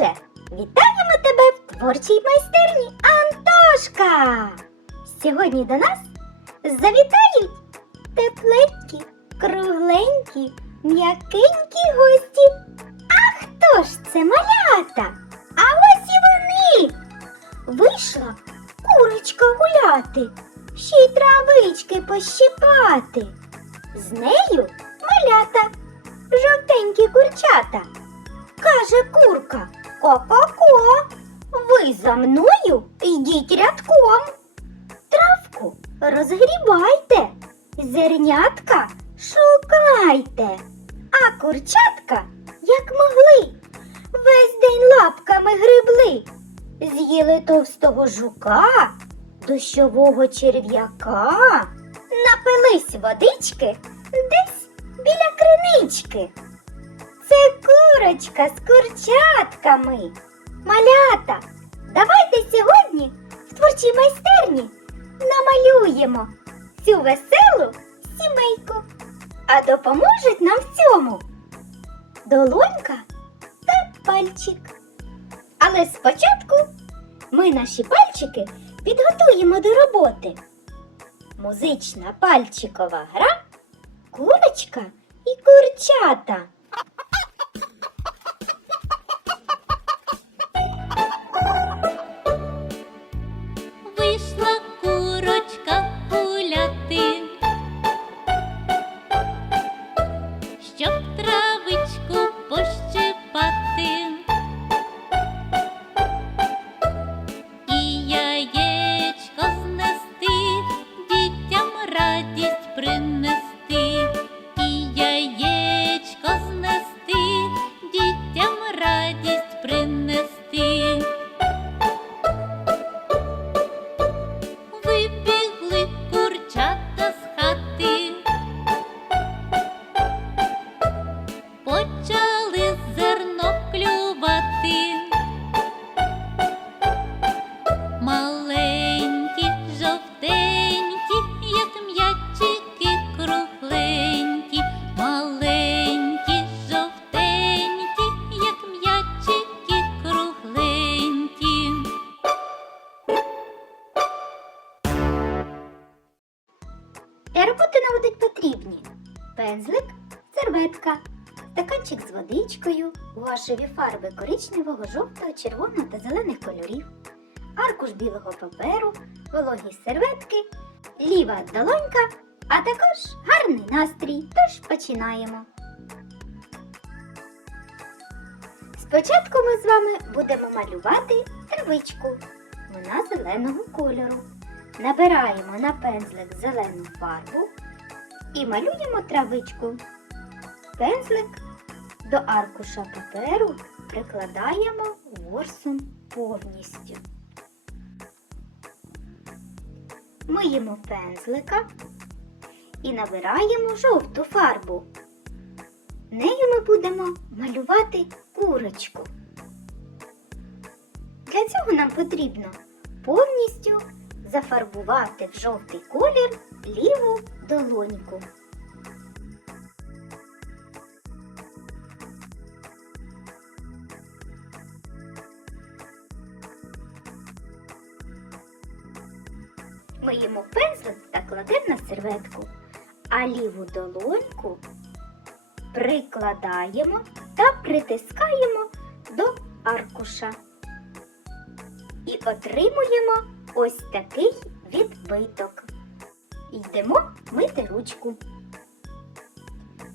каже: Вітаємо тебе в творчій майстерні Антошка! Сьогодні до нас завітають тепленькі, кругленькі, м'якенькі гості. А хто ж це малята? А ось і вони. Вийшла курочка гуляти, ще й травички пощипати. З нею малята, жовтенькі курчата. Каже курка, ко-ко-ко, ви за мною йдіть рядком. Травку розгрібайте, зернятка шукайте, а курчатка, як могли, весь день лапками грибли, з'їли товстого жука, дощового черв'яка, напились водички десь біля кринички. Це курочка з курчатками. Малята, давайте сьогодні в творчій майстерні намалюємо цю веселу сімейку. А допоможуть нам в цьому долонька та пальчик. Але спочатку ми наші пальчики підготуємо до роботи. Музична пальчикова гра, курочка і курчата. радість Роботи нам будуть потрібні пензлик, серветка, стаканчик з водичкою, гуашеві фарби коричневого, жовтого, червоного та зелених кольорів, аркуш білого паперу, вологі серветки, ліва долонька, а також гарний настрій. Тож починаємо. Спочатку ми з вами будемо малювати травичку. Вона зеленого кольору. Набираємо на пензлик зелену фарбу і малюємо травичку. Пензлик до аркуша паперу прикладаємо ворсом повністю. Миємо пензлика і набираємо жовту фарбу. Нею ми будемо малювати курочку. Для цього нам потрібно повністю зафарбувати в жовтий колір ліву долоньку. Миємо пензлик та кладемо на серветку, а ліву долоньку прикладаємо та притискаємо до аркуша. І отримуємо ось такий відбиток. Йдемо мити ручку.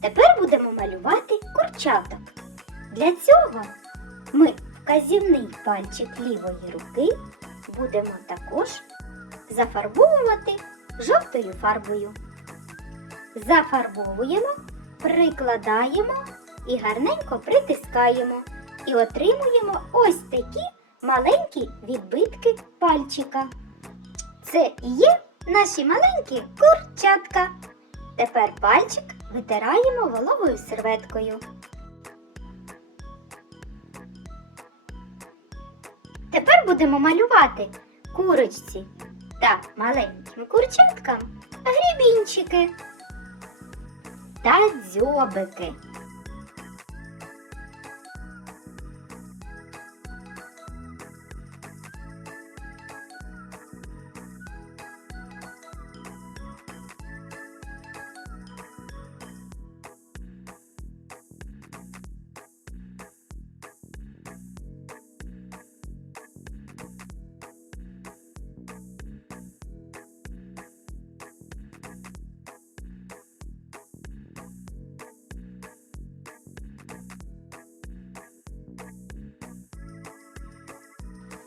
Тепер будемо малювати курчаток. Для цього ми вказівний пальчик лівої руки будемо також зафарбовувати жовтою фарбою. Зафарбовуємо, прикладаємо і гарненько притискаємо. І отримуємо ось такі маленькі відбитки пальчика. Це і є наші маленькі курчатка. Тепер пальчик витираємо вологою серветкою. Тепер будемо малювати курочці та маленьким курчаткам грібінчики та дзьобики.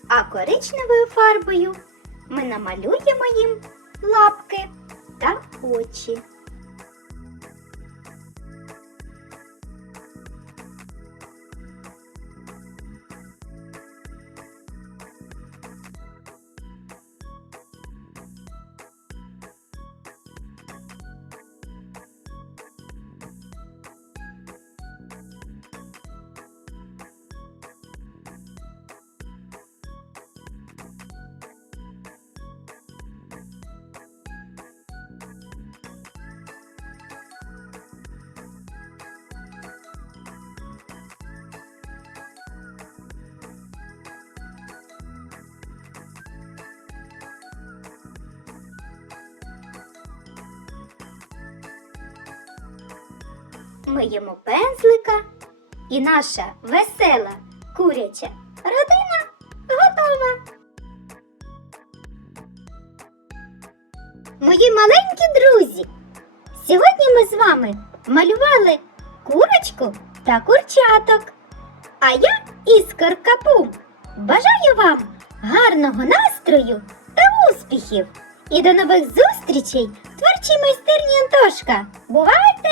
А коричневою фарбою ми намалюємо їм лапки та очі. Миємо пензлика, і наша весела куряча родина готова. Мої маленькі друзі, сьогодні ми з вами малювали курочку та курчаток. А я іскорка Пум. Бажаю вам гарного настрою та успіхів! І до нових зустрічей творчій майстерні Антошка. Бувайте!